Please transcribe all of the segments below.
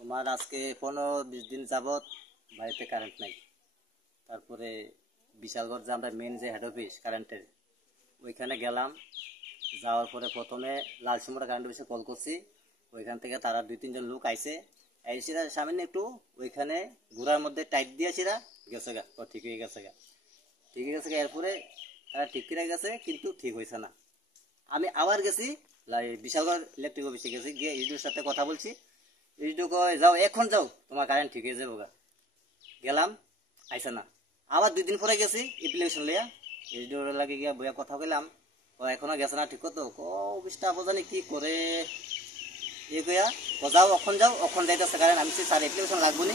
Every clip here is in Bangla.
তোমার আজকে 15-20 দিন যাবত বাড়িতে কারেন্ট নাই। তারপরে বিশালগড় যে আমরা মেন যে হেড অফিস কারেন্টের ওইখানে গেলাম। যাওয়ার পরে প্রথমে লালসুমরা কারেন্ট অফিসে কল করছি। ওইখান থেকে তারা 2-3 জন লোক আইসে আইসিরা সামনে একটু ওইখানে ঘোড়ার মধ্যে টাইট দিয়েছিরা গেছে গা, ঠিক হয়ে গেছে গা, ঠিক হয়ে গেছে গা। এরপরে তারা ঠিক করে গেছে, কিন্তু ঠিক হয়েছে না। আমি আবার গেছি বিশালগড় ইলেকট্রিক অফিসে গেছি, গিয়ে ইডিওর সাথে কথা বলছি। ইডিও কয় যাও, এখন যাও, তোমার কারেন্ট ঠিক হয়ে যাবো গা। গেলাম, আইসে না। আবার 2 দিন পরে গেছি এপ্লিকেশন লিয়া, ইডিওর লাগে গিয়া বইয়া কথা কইলাম। ও এখনো গেছে না, ঠিক তো অফিসটা জানি কি করে ইয়ে কইয়া ও যাও, অখন যাও, অখন যাইতেছে কারেন্ট। আমি স্যার অ্যাপ্লিকেশন লাগবো নি?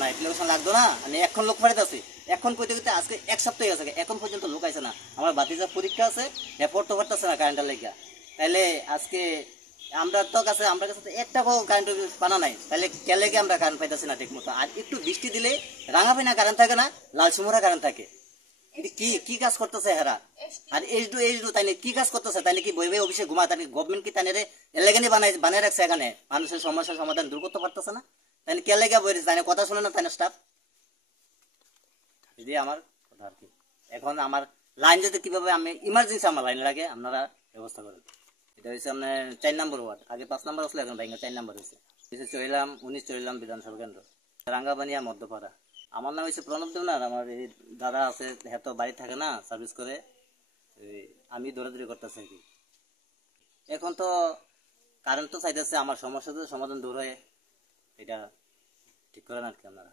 না অ্যাপ্লিকেশন লাগতো না, আমি এখন লোক পাঠাইতেছি। এখন কইতে কইতে আজকে 1 সপ্তাহ গেছে, এখন পর্যন্ত লোক আইসে না। আমার বাতিজার পরীক্ষা আছে, পড়তে পারতেছে না কারেন্টের লেগা। তাইলে আজকে আমরা কাছে একটা কারেন্ট পানা নাই, তাহলে কে লেগে আমরা কারেন্ট পাইতেছি না ঠিক মতো। আর একটু বৃষ্টি দিলে রাঙাপিনা কারেন্ট থাকে না, লাল সুমরা কারেন্ট থাকে। কি কি কাজ করতেছে হেরা? আর এইচডু তাই কি কাজ করতেছে? তাই কি বই বই অফিসে ঘুমা? তাই গভর্নমেন্ট কি তাই এলাকানি বানাই রাখছে? এখানে মানুষের সমস্যার সমাধান দূর করতে পারতেছে না। তাই কে লেগে বই তাই কথা শুনে না তাই স্টাফ? যদি আমার কথা আর কি। এখন আমার লাইন যেতে কিভাবে, আমি ইমার্জেন্সি আমার লাইন লাগে, আপনারা ব্যবস্থা করেন। এটা হচ্ছে আপনার 4 নম্বর ওয়ার্ড, আগে 5 নম্বর আসলে এখন ভাইঙ্গা 4 নম্বর হয়েছে। চলিলাম 19 চলিলাম বিধানসভা কেন্দ্র, রাঙ্গাবানিয়া মধ্যপাড়া। আমার নাম হচ্ছে প্রণব দেবনাথ। আমার এই দাদা আছে, হ্যাঁ তো বাড়ি থাকে না, সার্ভিস করে। আমি দৌড়াদৌড়ি করতেছি আর কি। এখন তো কারেন্ট তো চাইতেছে, আমার সমস্যা তো সমাধান দূর হয়ে এটা ঠিক করেন আর কি আপনারা।